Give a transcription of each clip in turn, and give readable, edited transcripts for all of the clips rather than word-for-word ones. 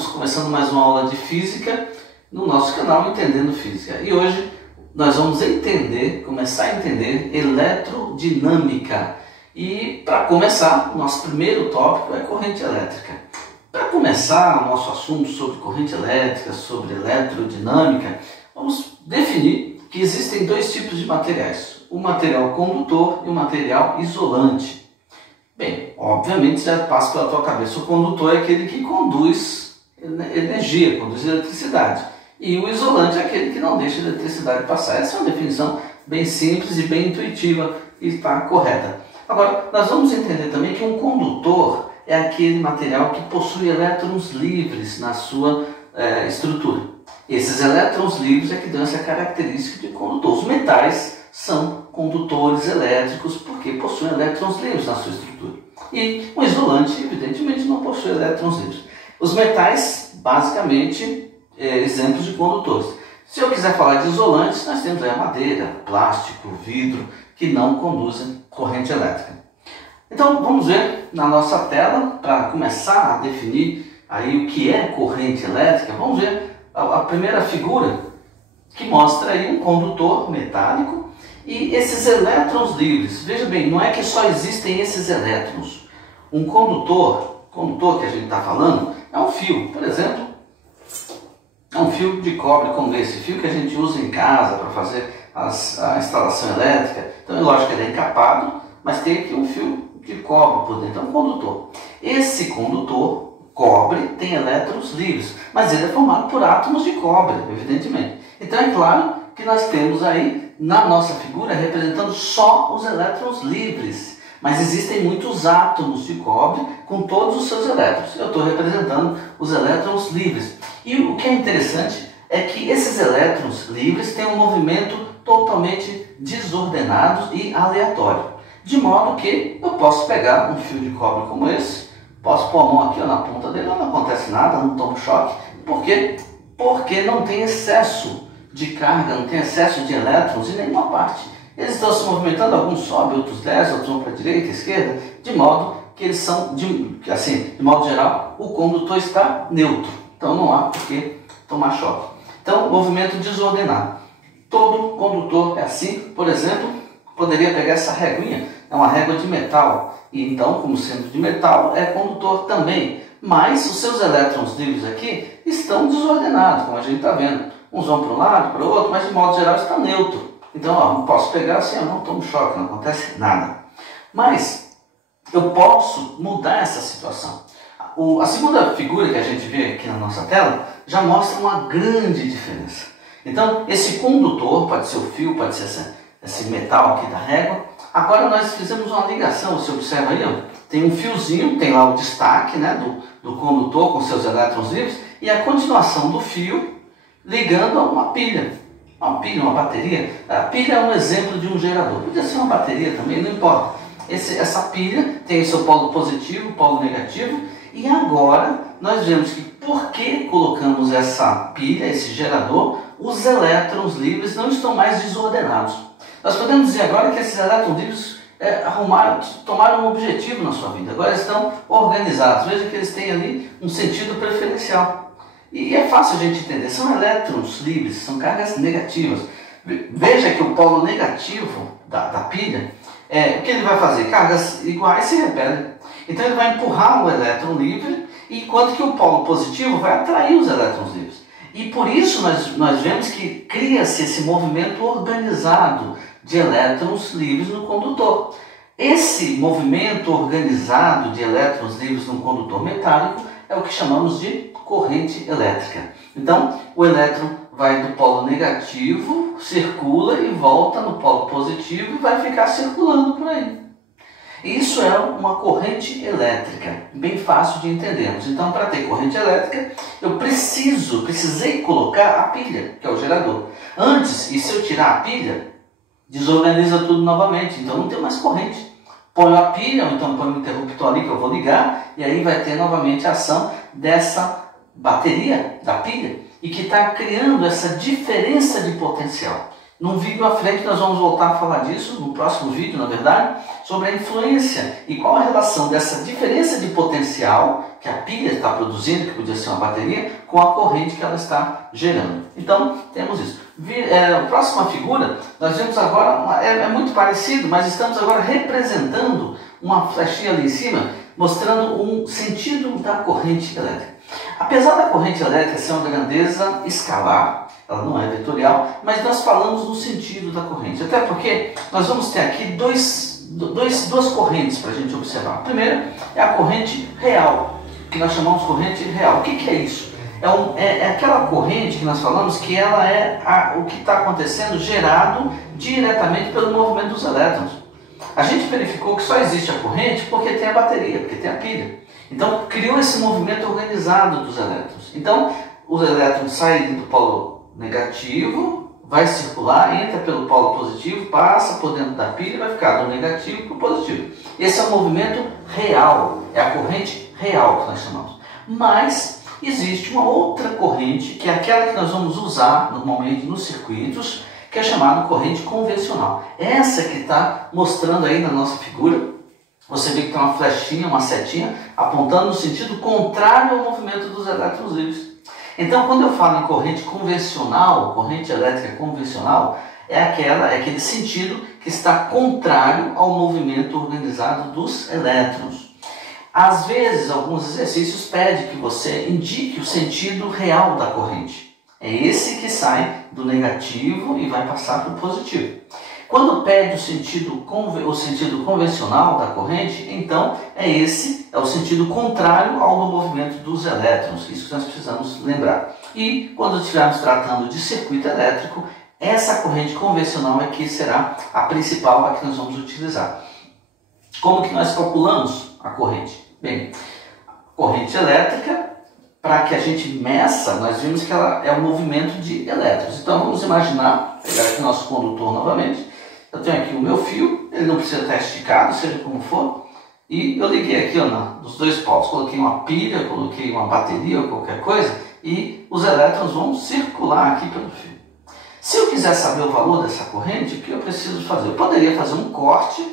Estamos começando mais uma aula de Física no nosso canal Entendendo Física. E hoje nós vamos começar a entender eletrodinâmica. E para começar, o nosso primeiro tópico é corrente elétrica. Para começar o nosso assunto sobre corrente elétrica, sobre eletrodinâmica, vamos definir que existem dois tipos de materiais: o material condutor e o material isolante. Bem, obviamente já passa pela tua cabeça, o condutor é aquele que conduz energia, conduz eletricidade. E o isolante é aquele que não deixa a eletricidade passar. Essa é uma definição bem simples e bem intuitiva e está correta. Agora, nós vamos entender também que um condutor é aquele material que possui elétrons livres na sua estrutura. Esses elétrons livres é que dão essa característica de condutor. Os metais são condutores elétricos porque possuem elétrons livres na sua estrutura. E um isolante, evidentemente, não possui elétrons livres. Os metais, basicamente, exemplos de condutores. Se eu quiser falar de isolantes, nós temos aí a madeira, plástico, vidro, que não conduzem corrente elétrica. Então, vamos ver na nossa tela, para começar a definir aí o que é corrente elétrica, vamos ver a primeira figura, que mostra aí um condutor metálico e esses elétrons livres. Veja bem, não é que só existem esses elétrons. Um condutor que a gente está falando, é um fio, por exemplo, é um fio de cobre como esse, fio que a gente usa em casa para fazer a instalação elétrica. Então é lógico que ele é encapado, mas tem aqui um fio de cobre por dentro, é um condutor. Esse condutor, cobre, tem elétrons livres, mas ele é formado por átomos de cobre, evidentemente. Então é claro que nós temos aí, na nossa figura, representando só os elétrons livres. Mas existem muitos átomos de cobre com todos os seus elétrons. Eu estou representando os elétrons livres. E o que é interessante é que esses elétrons livres têm um movimento totalmente desordenado e aleatório. De modo que eu posso pegar um fio de cobre como esse, posso pôr a mão aqui na ponta dele, não acontece nada, não tomo choque. Por quê? Porque não tem excesso de carga, não tem excesso de elétrons em nenhuma parte. Eles estão se movimentando, alguns sobem, outros descem, outros vão para a direita, esquerda, de modo que eles são, de modo geral, o condutor está neutro. Então não há por que tomar choque. Então, movimento desordenado. Todo condutor é assim. Por exemplo, poderia pegar essa reguinha, é uma régua de metal. E então, como sendo de metal, é condutor também. Mas os seus elétrons livres aqui estão desordenados, como a gente está vendo. Uns vão para um lado, para o outro, mas de modo geral está neutro. Então, não posso pegar assim, eu não tomo choque, não acontece nada. Mas eu posso mudar essa situação. A segunda figura que a gente vê aqui na nossa tela já mostra uma grande diferença. Então, esse condutor, pode ser o fio, pode ser esse metal aqui da régua. Agora nós fizemos uma ligação, você observa aí, ó, tem um fiozinho, tem lá o destaque, né, do condutor com seus elétrons livres e a continuação do fio ligando a uma pilha. Uma bateria. A pilha é um exemplo de um gerador. Podia ser uma bateria também, não importa. Essa pilha tem seu polo positivo, polo negativo. E agora nós vemos que por que colocamos essa pilha, esse gerador, os elétrons livres não estão mais desordenados. Nós podemos dizer agora que esses elétrons livres tomaram um objetivo na sua vida. Agora estão organizados. Veja que eles têm ali um sentido preferencial. E é fácil a gente entender, são elétrons livres, são cargas negativas. Veja que o polo negativo da pilha, o que ele vai fazer? Cargas iguais se repelem. Então ele vai empurrar o elétron livre, enquanto que o polo positivo vai atrair os elétrons livres. E por isso nós vemos que cria-se esse movimento organizado de elétrons livres no condutor. Esse movimento organizado de elétrons livres no condutor metálico é o que chamamos de corrente elétrica. Então, o elétron vai do polo negativo, circula e volta no polo positivo e vai ficar circulando por aí. Isso é uma corrente elétrica, bem fácil de entendermos. Então, para ter corrente elétrica, eu precisei colocar a pilha, que é o gerador. Antes, e se eu tirar a pilha, desorganiza tudo novamente, então não tem mais corrente. Ponho a pilha, ou então ponho um interruptor ali que eu vou ligar, e aí vai ter novamente a ação dessa bateria da pilha e que está criando essa diferença de potencial. Num vídeo à frente nós vamos voltar a falar disso, no próximo vídeo, na verdade, sobre a influência e qual a relação dessa diferença de potencial que a pilha está produzindo, que podia ser uma bateria, com a corrente que ela está gerando. Então, temos isso. A próxima figura, nós vemos agora, é muito parecido, mas estamos agora representando uma flechinha ali em cima, mostrando um sentido da corrente elétrica. Apesar da corrente elétrica ser uma grandeza escalar, ela não é vetorial, mas nós falamos no sentido da corrente. Até porque nós vamos ter aqui duas correntes para a gente observar. A primeira é a corrente real, que nós chamamos de corrente real. O que é isso? É aquela corrente que nós falamos que ela é o que está acontecendo gerado diretamente pelo movimento dos elétrons. A gente verificou que só existe a corrente porque tem a bateria, porque tem a pilha. Então criou esse movimento organizado dos elétrons. Então os elétrons saem do polo negativo, vai circular, entra pelo polo positivo, passa por dentro da pilha e vai ficar do negativo para o positivo. Esse é o movimento real, é a corrente real que nós chamamos. Mas existe uma outra corrente, que é aquela que nós vamos usar normalmente nos circuitos, que é chamada corrente convencional. Essa que está mostrando aí na nossa figura, você vê que tem uma flechinha, uma setinha, apontando no sentido contrário ao movimento dos elétrons livres. Então, quando eu falo em corrente convencional, corrente elétrica convencional, é aquele sentido que está contrário ao movimento organizado dos elétrons. Às vezes, alguns exercícios pedem que você indique o sentido real da corrente. É esse que sai do negativo e vai passar para o positivo. Quando pede o sentido convencional da corrente, então é o sentido contrário ao do movimento dos elétrons, isso que nós precisamos lembrar. E quando estivermos tratando de circuito elétrico, essa corrente convencional é que será a principal, a que nós vamos utilizar. Como que nós calculamos a corrente? Bem, a corrente elétrica, para que a gente meça, nós vimos que ela é o movimento de elétrons. Então vamos imaginar, pegar aqui o nosso condutor novamente. Eu tenho aqui o meu fio, ele não precisa estar esticado, seja como for, e eu liguei aqui nos dois polos, coloquei uma pilha, coloquei uma bateria ou qualquer coisa, e os elétrons vão circular aqui pelo fio. Se eu quiser saber o valor dessa corrente, o que eu preciso fazer? Eu poderia fazer um corte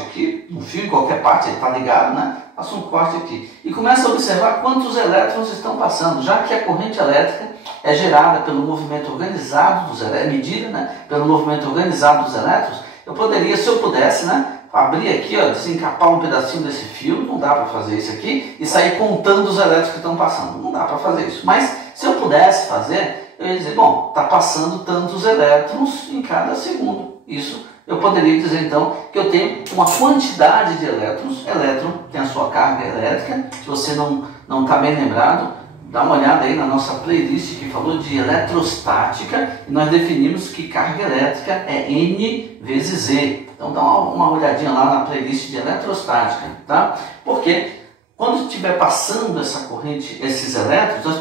aqui, no fio, em qualquer parte, ele está ligado, né? Faço um corte aqui e começo a observar quantos elétrons estão passando, já que a corrente elétrica é gerada pelo movimento organizado dos elétrons, é medida, né, pelo movimento organizado dos elétrons. Eu poderia, se eu pudesse, né, abrir aqui, ó, desencapar um pedacinho desse fio, não dá para fazer isso aqui, e sair contando os elétrons que estão passando. Não dá para fazer isso. Mas se eu pudesse fazer, eu ia dizer, bom, está passando tantos elétrons em cada segundo. Isso eu poderia dizer então que eu tenho uma quantidade de elétrons. Elétron tem a sua carga elétrica. Se você não está bem lembrado, dá uma olhada aí na nossa playlist que falou de eletrostática e nós definimos que carga elétrica é N vezes Z. Então dá uma olhadinha lá na playlist de eletrostática, tá? Porque quando estiver passando essa corrente, esses elétrons,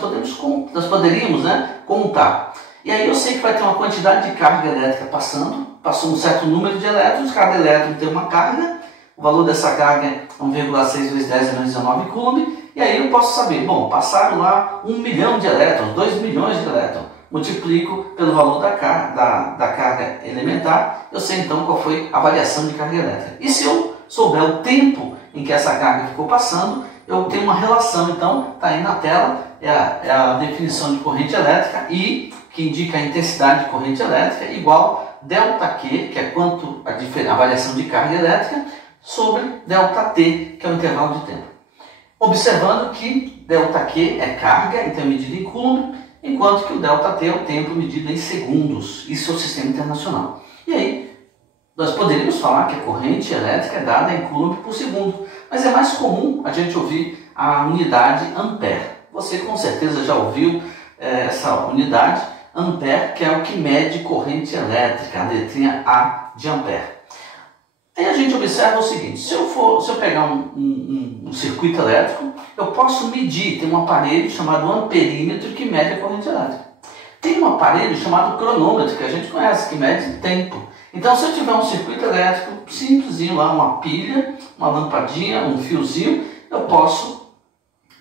nós poderíamos, né, contar. E aí eu sei que vai ter uma quantidade de carga elétrica passou um certo número de elétrons, cada elétron tem uma carga, o valor dessa carga é 1,6 vezes 10 a menos 19 coulomb, e aí eu posso saber, bom, passaram lá 1 milhão de elétrons, 2 milhões de elétrons, multiplico pelo valor da carga elementar, eu sei então qual foi a variação de carga elétrica. E se eu souber o tempo em que essa carga ficou passando, eu tenho uma relação, então, está aí na tela, é a definição de corrente elétrica, e que indica a intensidade de corrente elétrica, igual ΔQ, que é quanto a variação de carga elétrica, sobre ΔT, que é o intervalo de tempo. Observando que ΔQ é carga, então é medida em coulomb, enquanto que o ΔT é o tempo medido em segundos. Isso é o sistema internacional. E aí, nós poderíamos falar que a corrente elétrica é dada em coulomb por segundo, mas é mais comum a gente ouvir a unidade ampere. Você com certeza já ouviu essa unidade, ampere, que é o que mede corrente elétrica, a letrinha A de ampere. Aí a gente observa o seguinte, se eu pegar um circuito elétrico, eu posso medir, tem um aparelho chamado amperímetro que mede a corrente elétrica. Tem um aparelho chamado cronômetro, que a gente conhece, que mede tempo. Então se eu tiver um circuito elétrico simplesinho lá, uma pilha, uma lampadinha, um fiozinho, eu posso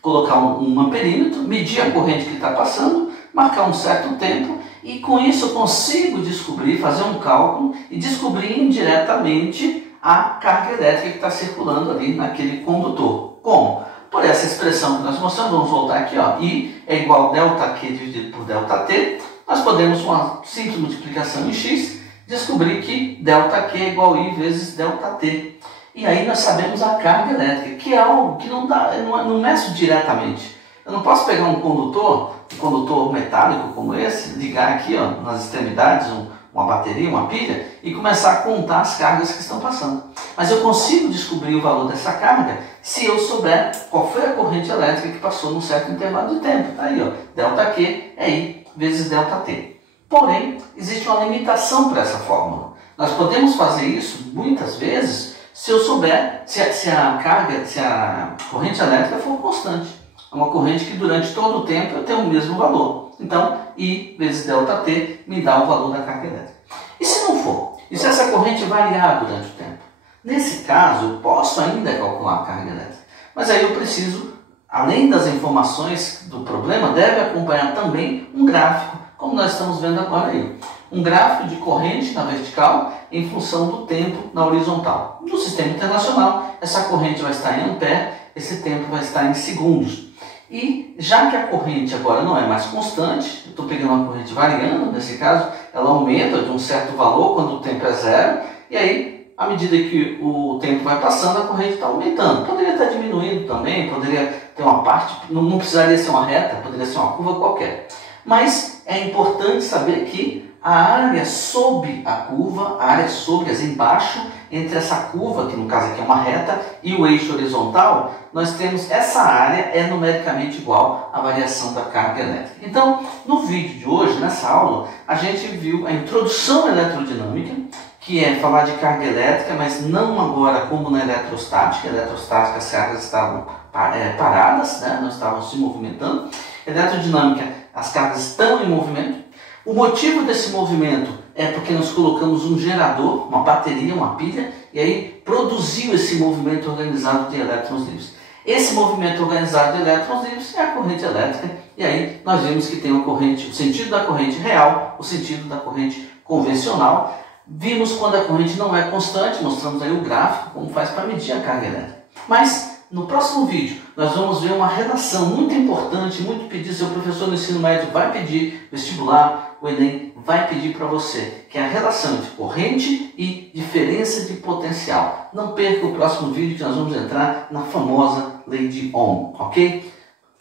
colocar um amperímetro, medir a corrente que está passando, marcar um certo tempo E com isso eu consigo descobrir, fazer um cálculo e descobrir indiretamente a carga elétrica que está circulando ali naquele condutor. Como? Por essa expressão que nós mostramos, vamos voltar aqui, ó, I é igual a ΔQ dividido por ΔT. Nós podemos, com uma simples multiplicação em x, descobrir que ΔQ é igual a I vezes ΔT. E aí nós sabemos a carga elétrica, que é algo que não meço diretamente. Eu não posso pegar um condutor metálico como esse, ligar aqui, ó, nas extremidades uma bateria, uma pilha, e começar a contar as cargas que estão passando. Mas eu consigo descobrir o valor dessa carga se eu souber qual foi a corrente elétrica que passou num certo intervalo de tempo. Tá aí, ó, ΔQ é I vezes ΔT. Porém, existe uma limitação para essa fórmula. Nós podemos fazer isso muitas vezes se eu souber se a corrente elétrica for constante. É uma corrente que durante todo o tempo eu tenho o mesmo valor. Então, I vezes ΔT me dá o valor da carga elétrica. E se não for? E se essa corrente variar durante o tempo? Nesse caso, eu posso ainda calcular a carga elétrica. Mas aí eu preciso, além das informações do problema, deve acompanhar também um gráfico, como nós estamos vendo agora aí. Um gráfico de corrente na vertical em função do tempo na horizontal. No sistema internacional, essa corrente vai estar em ampere, esse tempo vai estar em segundos. E já que a corrente agora não é mais constante, eu estou pegando uma corrente variando, nesse caso, ela aumenta de um certo valor quando o tempo é zero, e aí, à medida que o tempo vai passando, a corrente está aumentando. Poderia estar diminuindo também, poderia ter uma parte, não precisaria ser uma reta, poderia ser uma curva qualquer. Mas é importante saber que a área sob a curva, a área sobre, embaixo, entre essa curva, que no caso aqui é uma reta, e o eixo horizontal, nós temos essa área é numericamente igual à variação da carga elétrica. Então, no vídeo de hoje, nessa aula, a gente viu a introdução à eletrodinâmica, que é falar de carga elétrica, mas não agora como na eletrostática. A eletrostática, as cargas estavam paradas, né? Não estavam se movimentando. Eletrodinâmica, as cargas estão em movimento. O motivo desse movimento é porque nós colocamos um gerador, uma bateria, uma pilha, e aí produziu esse movimento organizado de elétrons livres. Esse movimento organizado de elétrons livres é a corrente elétrica, e aí nós vimos que tem uma corrente, o sentido da corrente real, o sentido da corrente convencional. Vimos quando a corrente não é constante, mostramos aí o gráfico, como faz para medir a carga elétrica. Mas no próximo vídeo nós vamos ver uma relação muito importante, muito pedida. Seu professor no ensino médio vai pedir, vestibular, o Enem vai pedir para você, que é a relação entre corrente e diferença de potencial. Não perca o próximo vídeo que nós vamos entrar na famosa lei de Ohm, ok?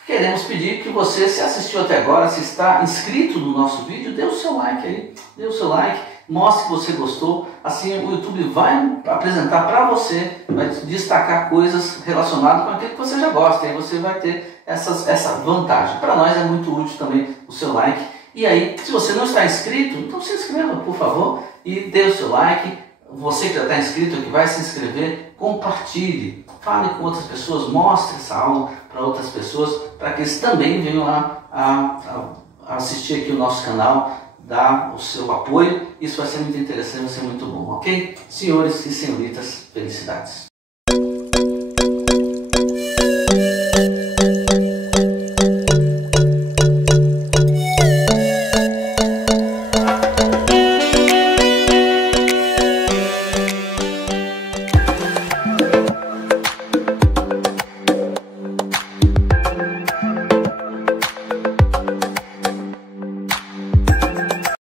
Queremos pedir que você, se assistiu até agora, se está inscrito no nosso vídeo, dê o seu like aí, dê o seu like, mostre que você gostou, assim o YouTube vai apresentar para você, vai destacar coisas relacionadas com aquilo que você já gosta, aí você vai ter essa vantagem. Para nós é muito útil também o seu like. E aí, se você não está inscrito, então se inscreva, por favor, e dê o seu like. Você que já está inscrito, que vai se inscrever, compartilhe, fale com outras pessoas, mostre essa aula para outras pessoas, para que eles também venham a assistir aqui o nosso canal, dar o seu apoio. Isso vai ser muito interessante, vai ser muito bom, ok? Senhores e senhoritas, felicidades!